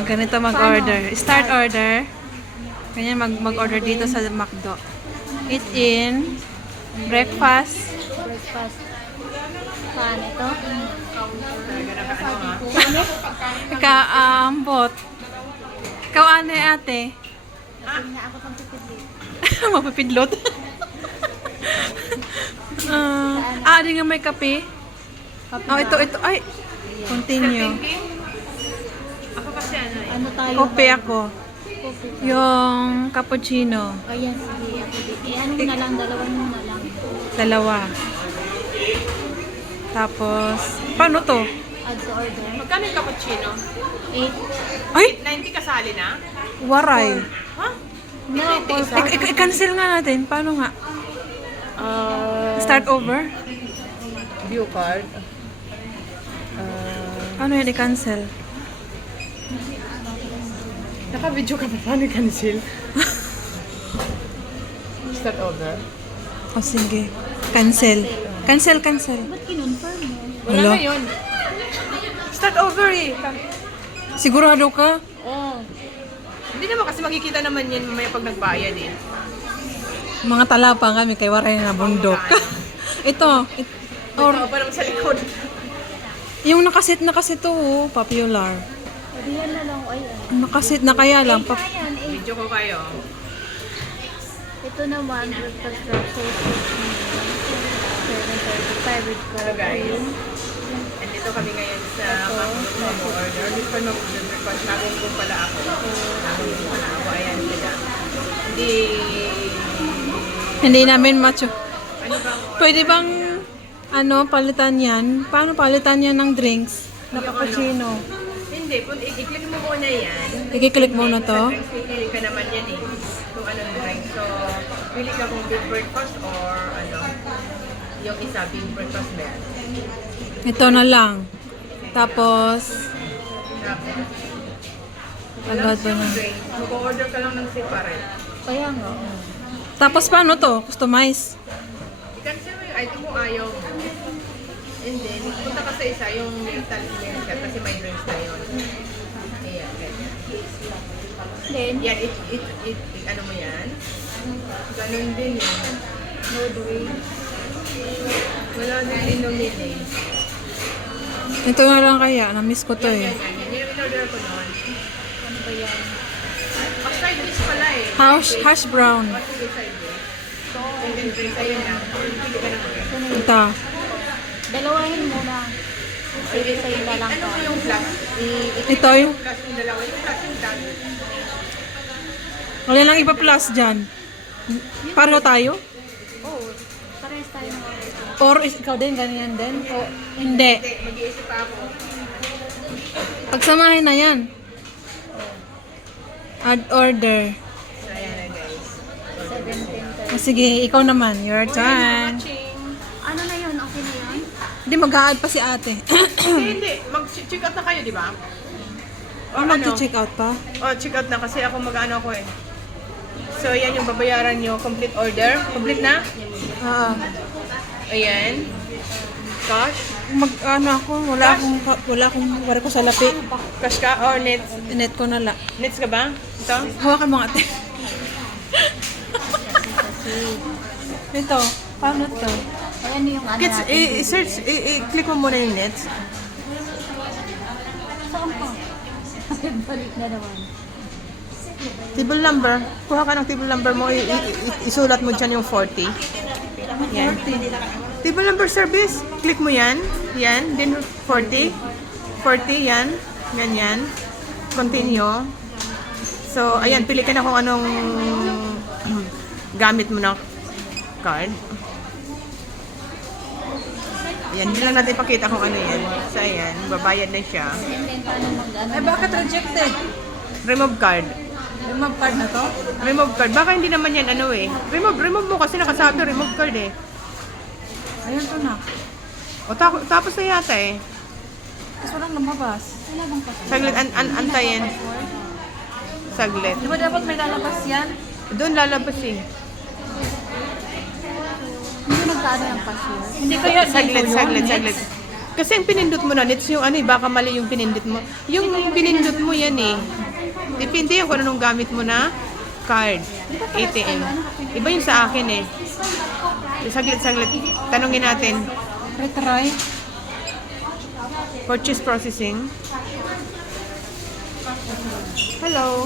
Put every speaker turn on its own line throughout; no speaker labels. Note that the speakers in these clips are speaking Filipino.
Ganito mag-order. Start order. Ganyan mag-order dito sa McDo. Eat in. Breakfast.
Breakfast. Paano ito?
Kaambot. Ikaw ano ate?
Kasi nga ako pang pipidlit.
Mapipidlot. Di nga may kape. Oh, ito. Ay, continue.
Ako kasi ano eh.
Ano tayo?
Kope ako.
Kopi.
Yung cappuccino.
Ayan, sige. Ako din. Ano mo na lang, dalawan mo na lang.
Dalawa. Tapos, paano to?
Add to order.
Magkano yung cappuccino?
8.
Ay!
90 kasali na?
Waray.
Ha?
No,
I-cancel nga natin. Paano nga? Start over?
View card.
Paano yun i-cancel?
Naka-video ka pa. Paano cancel? Start over.
O sige. Cancel. Cancel.
Ba't kinonfirm mo?
Wala
Hello?
na yun. Start over eh.
Sigurado ka?
Oh. Hindi naman kasi makikita naman yan mamaya pag nagbayad eh.
Mga talapa kami kay Waray na bundok. Ito.
Or pa naman sa likod.
Yung nakasit na kasi to, oh, popular.
Sabi yan na lang. Ay, ano.
Nakasit na kaya lang.
Ayan, 8.
Video ko kayo.
Ito naman, breakfast sausage. 7.35 with
Hello guys. And dito kami ngayon sa mag-order. Hindi pa mag-breakfast. Nagungkong pala ako. Ayan sila.
Hindi namin macho.
Ano bang
Pwede bang palitan yan? Paano palitan yan ng drinks? Na cappuccino.
Hindi, kung i-click mo muna yan.
I-click mo na to.
Pili ka naman yan eh. Kung anong drink. So, pili ka kung big breakfast or yung isa, big breakfast ba yan?
Ito na lang. Tapos, agad ba na?
Drink, mag-order ka lang ng separate.
Kaya nga.
Tapos paano to? Customize?
I-cancel mo yung item mo, ayaw mo. And then, punta ka sa isa, yung mental ka kasi may drinks na yun. Ayan, ganyan.
Then,
Yan, ano mo yan? Ganun din yun.
no drink.
Wala din inomili.
Ito na lang kaya. Na-miss ko to eh.
Yan, yung in-order ko noon.
Ano ba yan?
Side dish pala eh.
Hash brown.
Sige, side dish. So, and then drinks, ayun lang. Pili ka ng drink.
Ito.
Dalawahin mo na. Sige, sa'yo na lang
Ano
ka.
mo yung plus?
Ito yung...
Plus yung dalawa. Yung plus yung done.
Wala lang iba plus dyan. Pareho tayo?
Oo. Parehas tayo ng order.
Or ikaw din, ganyan din? O hindi.
Hindi, mag-iisip pa ako.
Pagsamahin na yan. Add order.
So, ayan na guys.
17.
Sige, ikaw naman. Your turn.
Ano na yun? Okay na yun?
Hindi, mag-a-add pa si ate.
Hindi, mag-check out na kayo, di ba?
O mag-check out pa?
Oh, check out na kasi ako mag-ano ako eh. So, yan yung babayaran nyo. Complete order. Complete na?
Oo.
Ayan. Cash.
Ako, wala ko sa lapi.
Cash ka or nets?
Net ko na la.
Nets ka ba? Ito?
Hawakan mo nga ate. Ito, paano to?
Ayan yung ano
Kids,
natin.
i-search, i-click mo muna yung nets.
Saan pa? Balik na naman.
Table number. Kuha ka ng table number mo. Isulat mo dyan yung 40. Yan. Table number service. Click mo yan. Yan. Then 40. 40. Yan. Ganyan. Continue. So, ayan. Pili ka na kung anong gamit mo na card. Yan. Hindi lang natin pakita kung ano yan. So, ayan. Babayad na siya.
And then, paano mag-ano?
Ay, bakit rejected?
Remove card.
Remove card na to?
Remove card. Baka hindi naman yan ano eh. Remove mo kasi nakasabi remove card eh.
Ayun to na.
O tapos na yata eh.
Tapos walang lumabas.
Wala bang pa?
Saglit, antayin. Saglit.
Di ba dapat may lalabas yan?
Doon lalabas eh.
Hindi nagkaano yung cashier.
Hindi kaya
Saglit,
dito yun,
saglit,
next?
saglit. Kasi ang pinindot mo na, it's yung ano eh, baka mali yung pinindot mo. Yung pinindot mo yan eh. Depende yung kung anong gamit mo na card. ATM. Iba yung sa akin eh. Saglit. Tanungin natin.
Retry.
Purchase processing. Hello.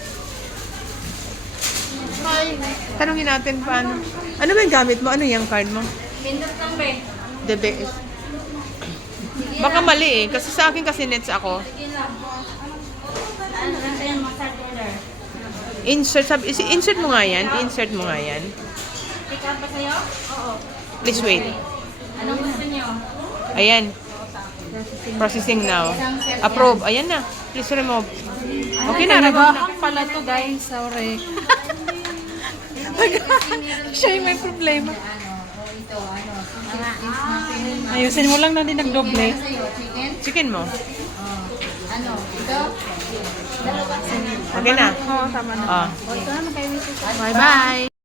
Hi. Tanungin natin paano. Ano ba yung gamit mo? Ano yung card mo?
Pindot lang ba?
DBS. Baka mali eh. Kasi sa akin kasi nets ako.
Sige lang. Ano lang tayo mag-start order?
Insert mo nga yan. Insert mo nga yan.
Pick up ba sa'yo? Oo.
Please wait.
Anong gusto nyo?
Ayan. Processing now. Approve. Ayan na. Please remove. Okay na. Remove na.
Nagahang pala to guys. Sorry. Siya yung may problema. Ayusin mo lang na din nagdoble.
Chicken mo.
Ano? Ito?
Okay na.
Oo, tama na.
Ah.
O, ito naman kayo.
Bye-bye.